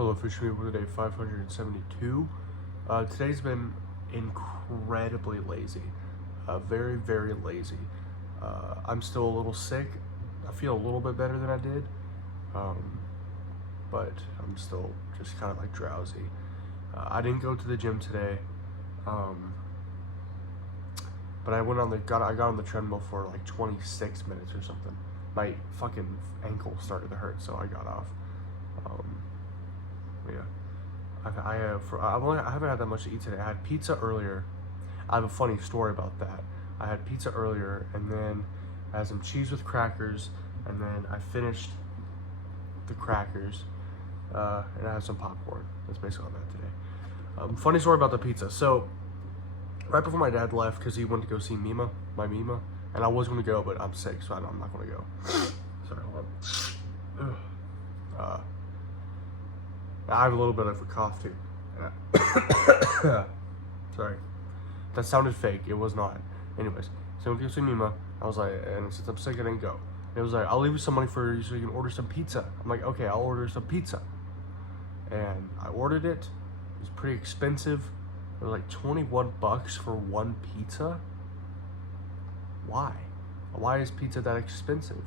Hello, Fish People Day 572. Today's been incredibly lazy. Very, very lazy. I'm still a little sick. I feel a little bit better than I did. But I'm still just kind of like drowsy. I didn't go to the gym today. But I went on I got on the treadmill for like 26 minutes or something. My fucking ankle started to hurt, so I got off. Yeah, I haven't had that much to eat today. I had pizza earlier. I have a funny story about that. I had pizza earlier, and then I had some cheese with crackers, and then I finished the crackers, and I had some popcorn. That's basically all I had today. Funny story about the pizza. So, right before my dad left, because he went to go see my Mima, and I was going to go, but I'm sick, so I'm not going to go. Sorry, hold on. I have a little bit of a cough too. Sorry. That sounded fake. It was not. Anyways, so I went to go see Mima. I was like, and since I'm sick, I didn't go. It was like, I'll leave you some money for you so you can order some pizza. I'm like, okay, I'll order some pizza. And I ordered it. It was pretty expensive. It was like 21 bucks for one pizza. Why? Why is pizza that expensive?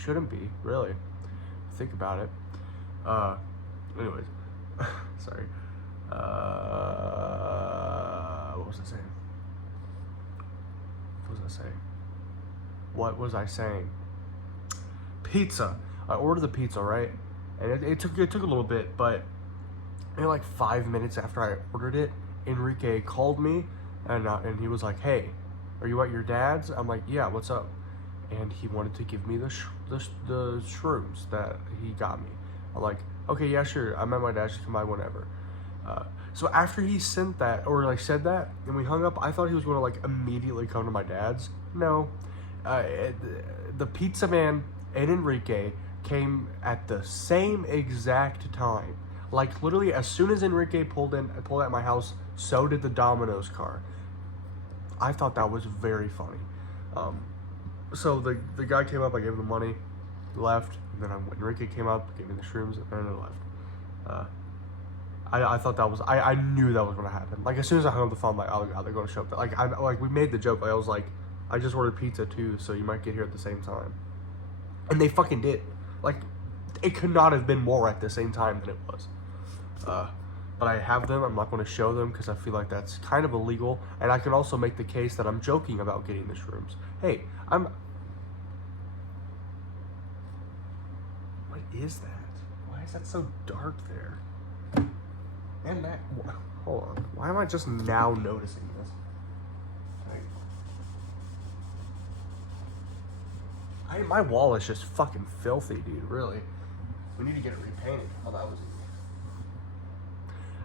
Shouldn't be, really. Think about it. Anyways, sorry. What was I saying? What was I saying? Pizza. I ordered the pizza, right? And it took a little bit, but maybe like 5 minutes after I ordered it, Enrique called me, and he was like, "Hey, are you at your dad's?" I'm like, "Yeah, what's up?" And he wanted to give me the shrooms that he got me. I'm like, "Okay, yeah, sure. I'm at my dad's. Just come by whenever." So after he sent that, or like said that, and we hung up, I thought he was going to like immediately come to my dad's. No. The pizza man and Enrique came at the same exact time. Like literally as soon as Enrique pulled at my house, so did the Domino's car. I thought that was very funny. So the guy came up, I gave him the money, left, and then Enrique came up, gave me the shrooms, and then left. I thought that was, I knew that was gonna happen. Like as soon as I hung up the phone, I'm like, they're gonna show up. Like we made the joke. Like I was like, I just ordered pizza too, so you might get here at the same time. And they fucking did. Like it could not have been more at the same time than it was. But I have them. I'm not going to show them because I feel like that's kind of illegal. And I can also make the case that I'm joking about getting the shrooms. Hey, what is that? Why is that so dark there? And that, hold on. Why am I just now noticing this? My wall is just fucking filthy, dude. Really. We need to get it repainted. Oh, that was easy.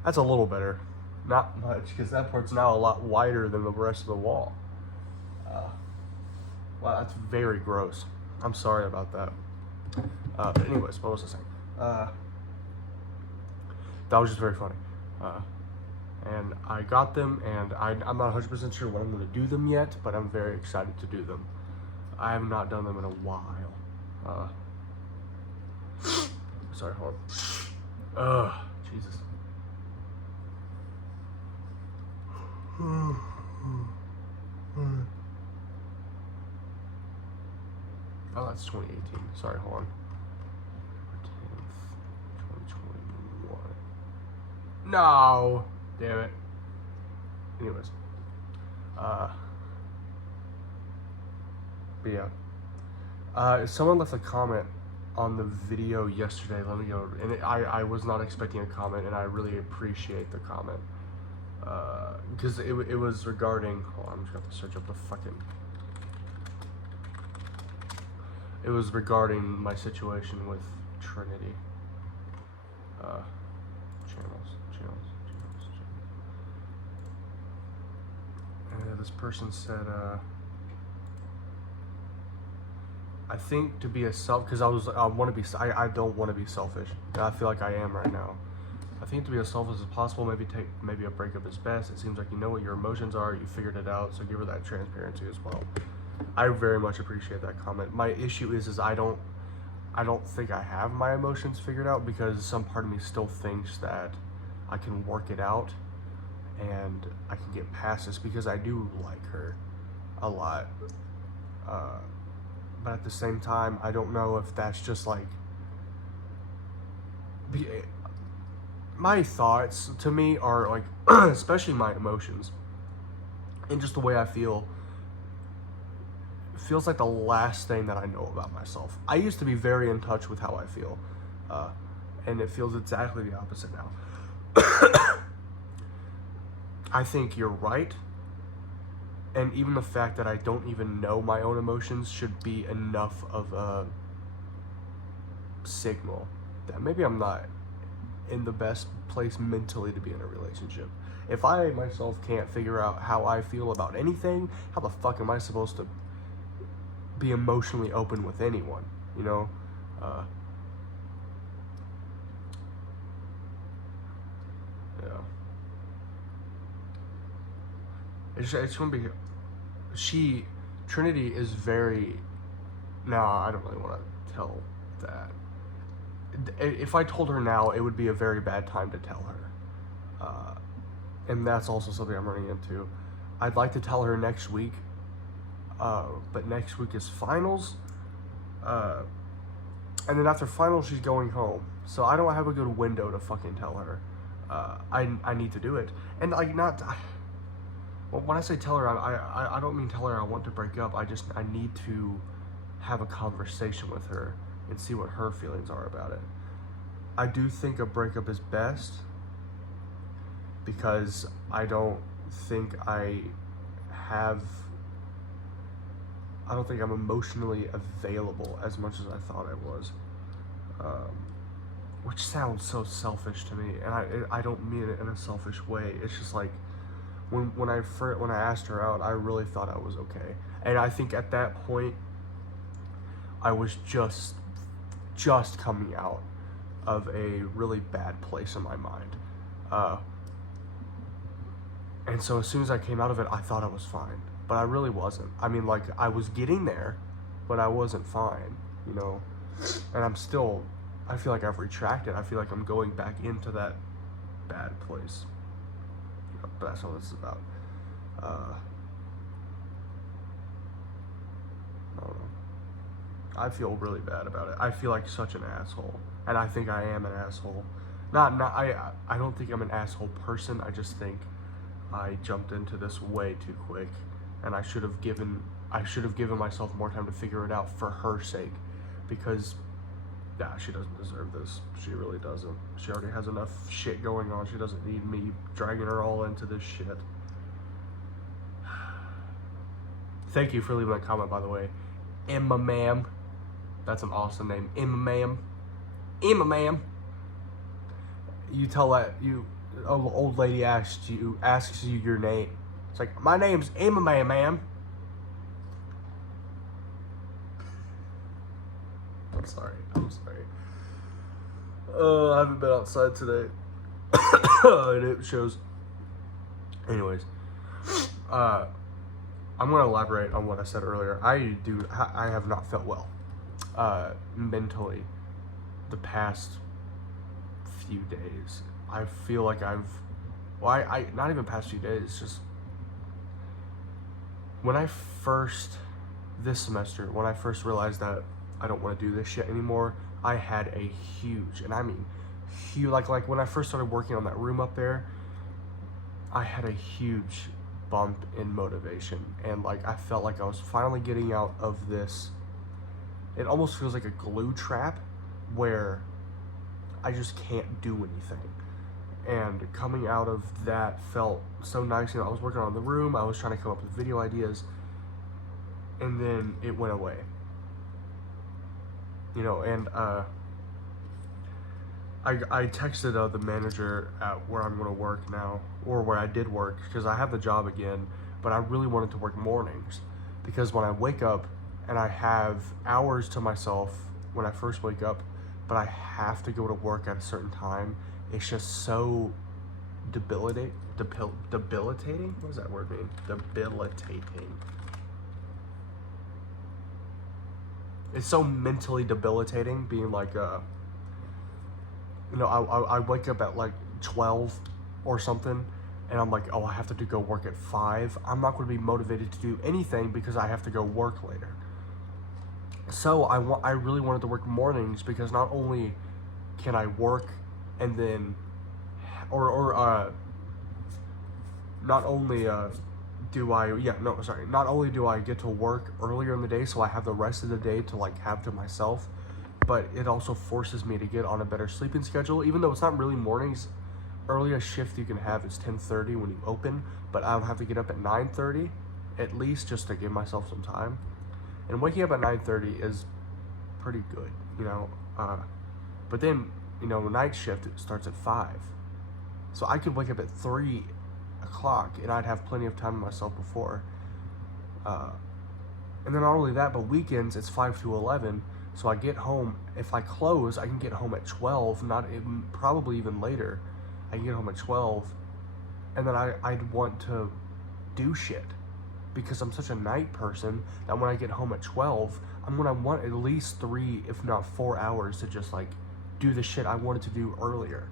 That's a little better. Not much, because that part's now a lot wider than the rest of the wall. Wow, that's very gross. I'm sorry about that. But anyways, what was I saying? That was just very funny. And I got them, and I'm not 100% sure when I'm going to do them yet, but I'm very excited to do them. I have not done them in a while. Sorry, hold on. Jesus. Oh, that's 2018. Sorry, hold on. 10th, 2021. No! Damn it. Anyways. But yeah. Someone left a comment on the video yesterday. Let me go. And I was not expecting a comment, and I really appreciate the comment. Because it was regarding, hold on, I'm just going to search up the fucking, it was regarding my situation with Trinity. Channels. And this person said, I think to be a because I don't want to be selfish. I feel like I am right now. I think to be as selfless as possible, maybe a breakup is best. It seems like you know what your emotions are, you figured it out, so give her that transparency as well. I very much appreciate that comment. My issue is I don't I don't think I have my emotions figured out, because some part of me still thinks that I can work it out and I can get past this, because I do like her a lot. But at the same time, I don't know if that's just like my thoughts to me are like, especially my emotions and just the way I feel, feels like the last thing that I know about myself. I used to be very in touch with how I feel, and it feels exactly the opposite now. I think you're right, and even the fact that I don't even know my own emotions should be enough of a signal that maybe I'm not in the best place mentally to be in a relationship. If I myself can't figure out how I feel about anything, how the fuck am I supposed to be emotionally open with anyone, you know? Yeah. It's gonna be, Trinity is very, no, I don't really want to tell that. If I told her now, it would be a very bad time to tell her. And that's also something I'm running into. I'd like to tell her next week, but next week is finals. And then after finals, she's going home. So I don't have a good window to fucking tell her. I need to do it. And like, not, well, when I say tell her, I don't mean tell her I want to break up. I need to have a conversation with her and see what her feelings are about it. I do think a breakup is best, because I don't think I'm emotionally available as much as I thought I was. Which sounds so selfish to me, and I don't mean it in a selfish way. It's just like, when I asked her out, I really thought I was okay, and I think at that point I was just coming out of a really bad place in my mind, and so as soon as I came out of it, I thought I was fine, but I really wasn't. I mean, like, I was getting there, but I wasn't fine, you know. And I feel like I've retracted. I feel like I'm going back into that bad place. But that's what this is about. I don't know. I feel really bad about it. I feel like such an asshole, and I think I am an asshole. I don't think I'm an asshole person. I just think I jumped into this way too quick, and I should have given myself more time to figure it out for her sake, because she doesn't deserve this. She really doesn't. She already has enough shit going on. She doesn't need me dragging her all into this shit. Thank you for leaving a comment, by the way. Emma Ma'am. That's an awesome name. Emma Ma'am. Emma Ma'am. You tell that old lady asks you your name. It's like, my name's Emma Ma'am. I'm sorry. I haven't been outside today. And it shows. Anyways, I'm going to elaborate on what I said earlier. I have not felt well mentally the past few days. I feel like I not even past few days, just this semester, when I first realized that I don't want to do this shit anymore, I had a huge, and I mean huge, like when I first started working on that room up there, I had a huge bump in motivation, and like I felt like I was finally getting out of this. It almost feels like a glue trap where I just can't do anything. And coming out of that felt so nice. You know, I was working on the room, I was trying to come up with video ideas, and then it went away. You know, and I texted the manager at where I'm going to work now, or where I did work, because I have the job again, but I really wanted to work mornings, because when I wake up and I have hours to myself when I first wake up, but I have to go to work at a certain time, it's just so debilitating. What does that word mean? Debilitating. it's so mentally debilitating being like, I wake up at like 12 or something, and I'm like, oh, I have to go work at 5. I'm not going to be motivated to do anything because I have to go work later. So I really wanted to work mornings because not only can I work and then, not only not only do I get to work earlier in the day, so I have the rest of the day to like have to myself, but it also forces me to get on a better sleeping schedule, even though it's not really mornings. Earliest shift you can have is 10:30 when you open, but I'll have to get up at 9:30 at least just to give myself some time. And waking up at 9:30 is pretty good, but then, night shift starts at 5. So I could wake up at 3 o'clock and I'd have plenty of time to myself before. And then not only that, but weekends it's 5 to 11. So I get home, if I close, I can get home at 12, probably even later. I can get home at 12, and then I'd want to do shit. Because I'm such a night person that when I get home at 12, I'm gonna want at least 3, if not 4 hours to just like do the shit I wanted to do earlier.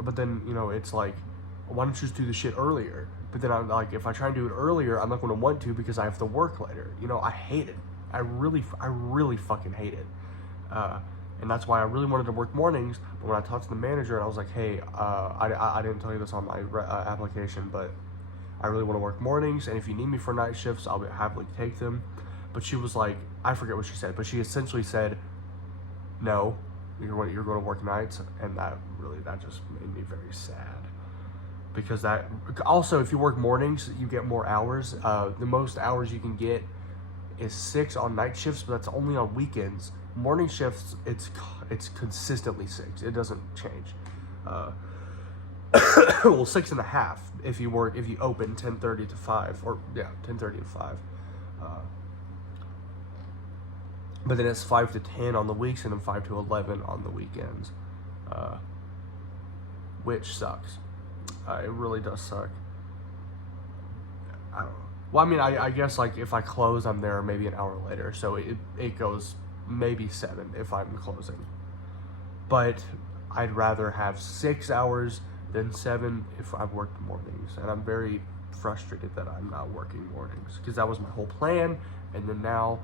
But then, it's like, why don't you just do the shit earlier? But then I'm like, if I try and do it earlier, I'm not gonna want to because I have to work later. I hate it. I really fucking hate it. And that's why I really wanted to work mornings. But when I talked to the manager and I was like, hey, I didn't tell you this on my application, but I really want to work mornings, and if you need me for night shifts, I'll happily take them. But she was like, I forget what she said, but she essentially said, no, you're going to work nights, and that just made me very sad. Because that, also, if you work mornings, you get more hours. The most hours you can get is 6 on night shifts, but that's only on weekends. Morning shifts, it's consistently 6. It doesn't change. Well, 6.5 if you open 10:30 to 5, or 10:30 to 5. But then it's 5 to 10 on the weeks, and then 5 to 11 on the weekends, which sucks. It really does suck. I don't know. Well, I mean, I guess like if I close, I'm there maybe an hour later, so it goes maybe 7 if I'm closing. But I'd rather have 6 hours than 7 if I've worked mornings, and I'm very frustrated that I'm not working mornings because that was my whole plan, and then now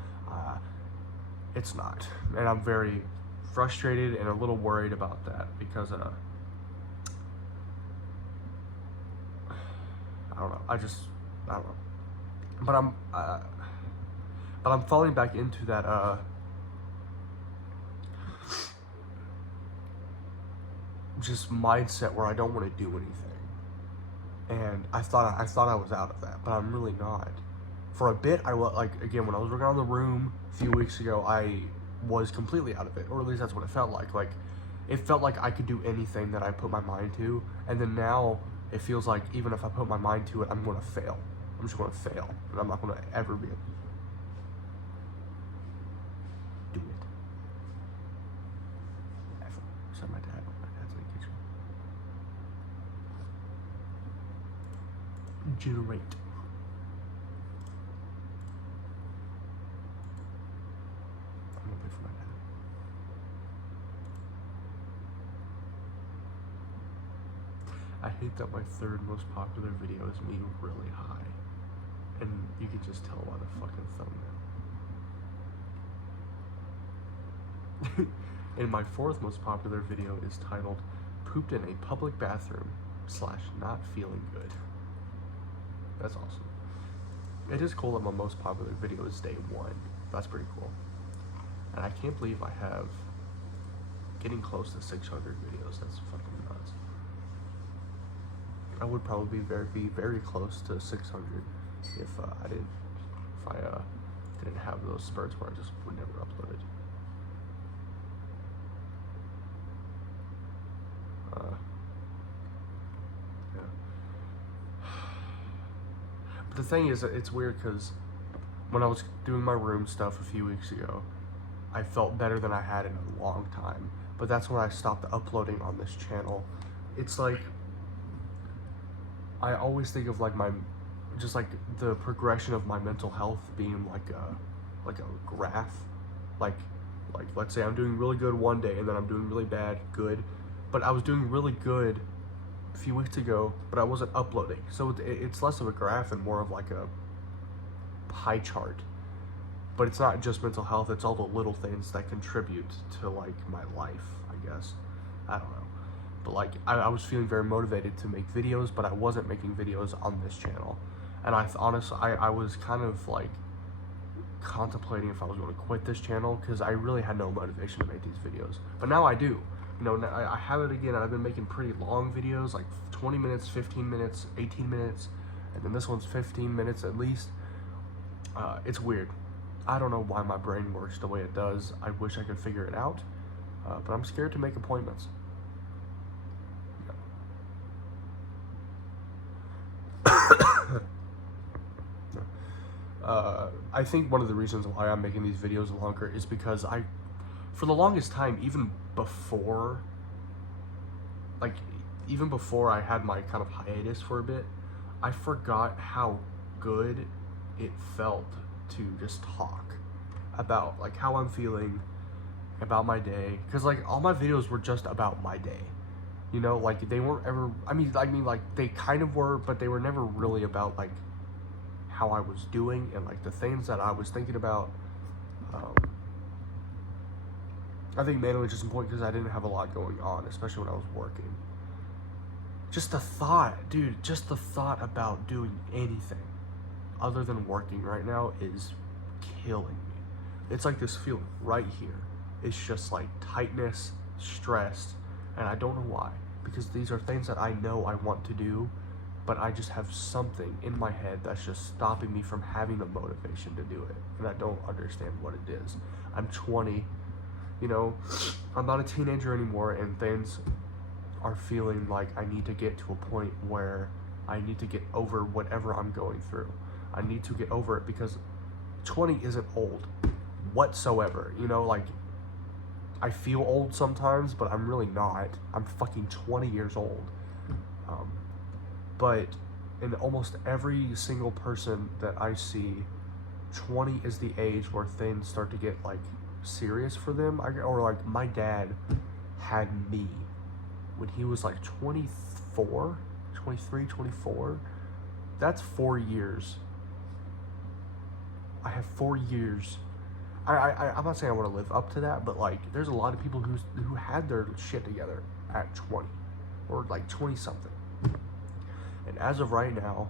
it's not, and I'm very frustrated and a little worried about that because I don't know. I don't know. But I'm falling back into that just mindset where I don't want to do anything. And I thought I was out of that, but I'm really not. For a bit, again, when I was working on the room a few weeks ago, I was completely out of it, or at least that's what it felt like. Like, it felt like I could do anything that I put my mind to, and then now it feels like even if I put my mind to it, I'm going to fail. I'm just going to fail, and I'm not going to ever be able to do it. Ever. So my dad's in the kitchen. Generate. I'm gonna wait for my dad. I hate that my 3rd most popular video is me really high. And you can just tell by the fucking thumbnail. And my 4th most popular video is titled "Pooped in a Public Bathroom / Not Feeling Good." That's awesome. It is cool that my most popular video is day 1. That's pretty cool. And I can't believe I have getting close to 600 videos. That's fucking nuts. I would probably be very close to 600 if I didn't have those spurts where I just would never upload it. But the thing is, it's weird because when I was doing my room stuff a few weeks ago, I felt better than I had in a long time. But that's when I stopped uploading on this channel. It's like, I always think of like just like the progression of my mental health being like a graph. Like, let's say I'm doing really good one day and then I'm doing really bad, good. But I was doing really good a few weeks ago, but I wasn't uploading. So it's less of a graph and more of like a pie chart. But it's not just mental health, it's all the little things that contribute to like my life, I guess. I don't know. But like, I was feeling very motivated to make videos, but I wasn't making videos on this channel. And honestly, I was kind of like contemplating if I was going to quit this channel, because I really had no motivation to make these videos. But now I do. You know, now I have it again. I've been making pretty long videos, like 20 minutes, 15 minutes, 18 minutes, and then this one's 15 minutes at least. It's weird. I don't know why my brain works the way it does. I wish I could figure it out, but I'm scared to make appointments. I think one of the reasons why I'm making these videos longer is because for the longest time, even before I had my kind of hiatus for a bit, I forgot how good it felt to just talk about like how I'm feeling, about my day, because like all my videos were just about my day, you know, like they weren't ever, I mean like they kind of were, but they were never really about like how I was doing and like the things that I was thinking about. I think mainly just important because I didn't have a lot going on, especially when I was working. Just the thought, dude, just the thought about doing anything other than working right now is killing me. It's like this feeling right here. It's just like tightness, stress, and I don't know why. Because these are things that I know I want to do, but I just have something in my head that's just stopping me from having the motivation to do it. And I don't understand what it is. I'm 20, you know, I'm not a teenager anymore, and things are feeling like I need to get to a point where I need to get over whatever I'm going through. I need to get over it because 20 isn't old whatsoever, you know, like I feel old sometimes, but I'm really not. I'm fucking 20 years old. But in almost every single person that I see, 20 is the age where things start to get like serious for them. Or like my dad had me when he was like 24, 23, 24. That's 4 years. I have 4 years. I'm not saying I want to live up to that, but like there's a lot of people who had their shit together at 20 or like 20 something. And as of right now,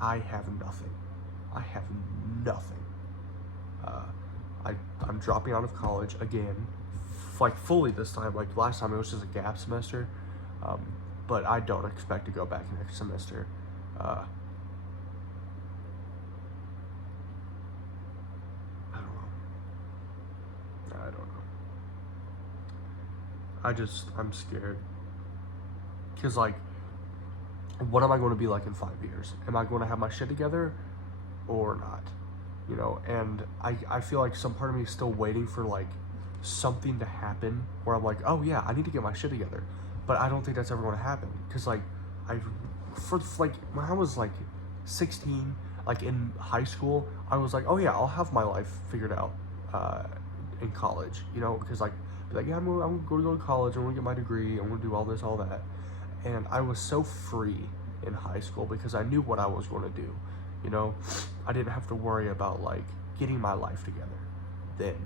I have nothing. I have nothing. I'm dropping out of college again, like fully this time. Like last time it was just a gap semester, but I don't expect to go back next semester. I don't know. I'm scared. Because, like, what am I going to be like in 5 years? Am I going to have my shit together or not? You know, and I feel like some part of me is still waiting for, like, something to happen where I'm like, oh, yeah, I need to get my shit together. But I don't think that's ever going to happen. Because, like, when I was, like, 16, like, in high school, I was like, oh, yeah, I'll have my life figured out in college, you know, because like yeah, I'm going to go to college, I'm going to get my degree, I'm going to do all this, all that. And I was so free in high school because I knew what I was going to do, you know. I didn't have to worry about like getting my life together then,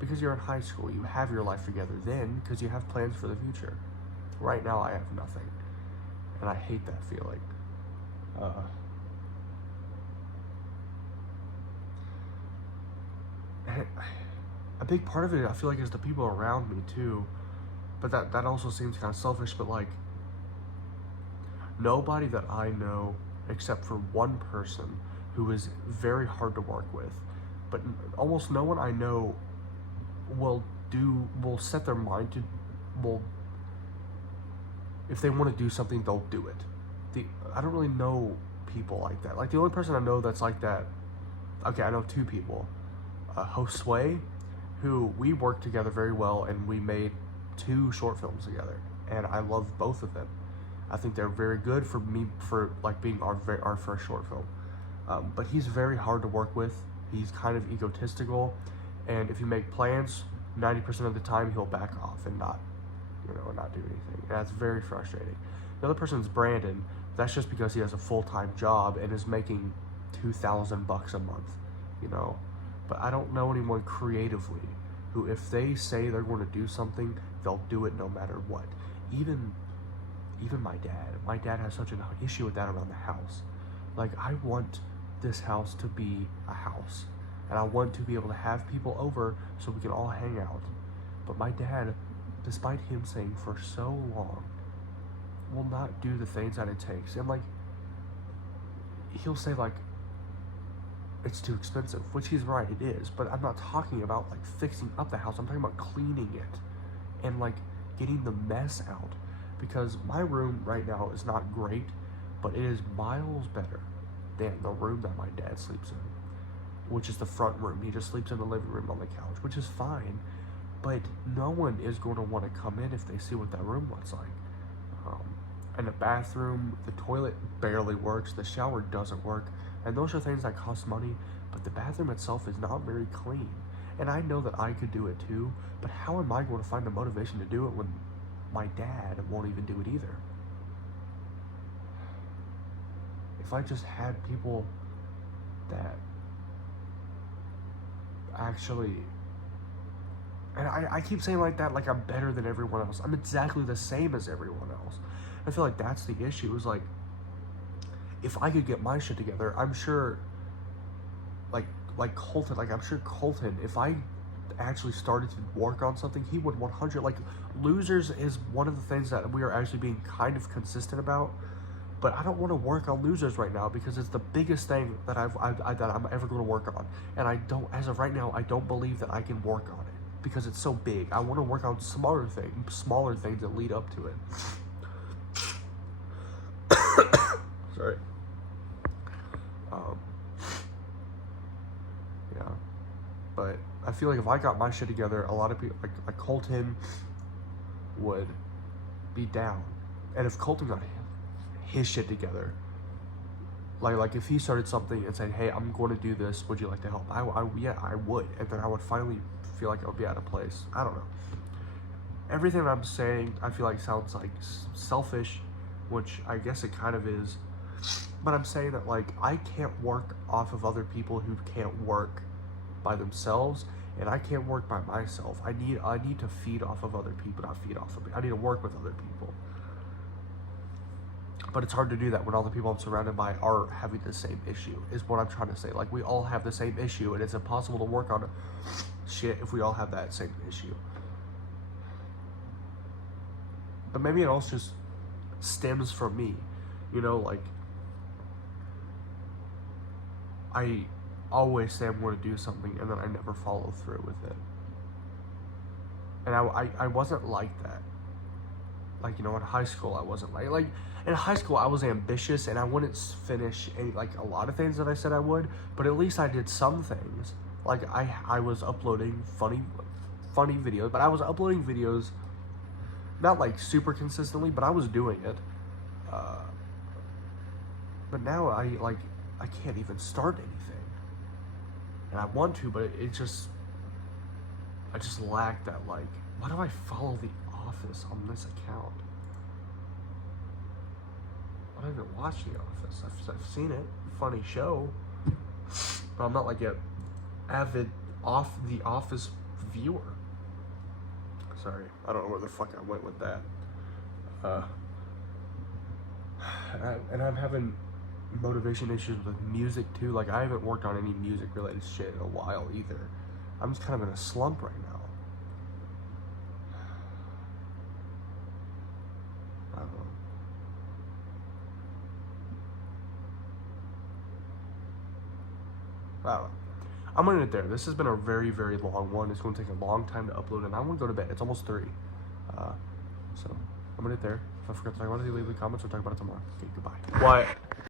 because you're in high school, you have your life together then because you have plans for the future. Right now I have nothing, and I hate that feeling. A big part of it, I feel like, is the people around me too. But that also seems kind of selfish. But like, nobody that I know, except for one person who is very hard to work with, but almost no one I know will set their mind to, if they want to do something, they'll do it. I don't really know people like that. Like the only person I know that's like that, okay, I know two people. Josue, who we worked together very well, and we made 2 short films together, and I love both of them. I think they're very good for me, for like being our first short film. But he's very hard to work with. He's kind of egotistical, And if you make plans, 90% of the time he'll back off and not, not do anything. And that's very frustrating. The other person's Brandon. That's just because he has a full-time job and is making $2,000 a month, But I don't know anyone creatively who, if they say they're going to do something, they'll do it no matter what. Even my dad. My dad has such an issue with that around the house. Like, I want this house to be a house. And I want to be able to have people over so we can all hang out. But my dad, despite him saying for so long, will not do the things that it takes. And, like, he'll say, like, it's too expensive, which he's right, it is. But I'm not talking about, like, fixing up the house. I'm talking about cleaning it and, like, getting the mess out. Because my room right now is not great, but it is miles better than the room that my dad sleeps in, which is the front room. He just sleeps in the living room on the couch, which is fine, but no one is going to want to come in if they see what that room looks like. And the bathroom, the toilet barely works, the shower doesn't work, and those are things that cost money, but the bathroom itself is not very clean. And I know that I could do it too, but how am I going to find the motivation to do it when my dad won't even do it either? If I just had people that actually, and I keep saying like that, like I'm better than everyone else. I'm exactly the same as everyone else. I feel like that's the issue, is like, if I could get my shit together, I'm sure, like Colton, like I'm sure Colton, if I actually started to work on something, he would 100, like, Losers is one of the things that we are actually being kind of consistent about, but I don't want to work on Losers right now because it's the biggest thing that that I'm ever going to work on, and I don't, as of right now, I don't believe that I can work on it because it's so big. I want to work on smaller things that lead up to it. Sorry. Yeah, but I feel like if I got my shit together, a lot of people, like Colton, would be down. And if Colton got his shit together, like if he started something and said, hey, I'm going to do this, would you like to help? Yeah, I would. And then I would finally feel like I would be out of place. I don't know. Everything I'm saying, I feel like sounds like selfish, which I guess it kind of is. But I'm saying that, like, I can't work off of other people who can't work by themselves, and I can't work by myself. I need to feed off of other people, not feed off of me. I need to work with other people. But it's hard to do that when all the people I'm surrounded by are having the same issue, is what I'm trying to say. Like, we all have the same issue, and it's impossible to work on shit if we all have that same issue. But maybe it also just stems from me, like, I always say I'm going to do something and then I never follow through with it. And I wasn't like that. Like, in high school I wasn't like in high school I was ambitious and I wouldn't finish a lot of things that I said I would, but at least I did some things. Like, I was uploading funny videos, but I was uploading videos not like super consistently, but I was doing it. But now I can't even start anything, and I want to, but I just lack that, like, why do I follow The Office on this account? I don't even watch The Office. I've seen it, funny show, but I'm not like a avid The Office viewer. Sorry, I don't know where the fuck I went with that. And I'm having motivation issues with music too. Like, I haven't worked on any music related shit in a while either. I'm just kind of in a slump right now. I don't know. I don't know. I'm gonna end it there. This has been a very, very long one. It's going to take a long time to upload, and I want to go to bed. It's almost 3. So I'm gonna end it there. If I forgot to talk about it, leave the comments. We'll talk about it tomorrow. Okay, goodbye. What?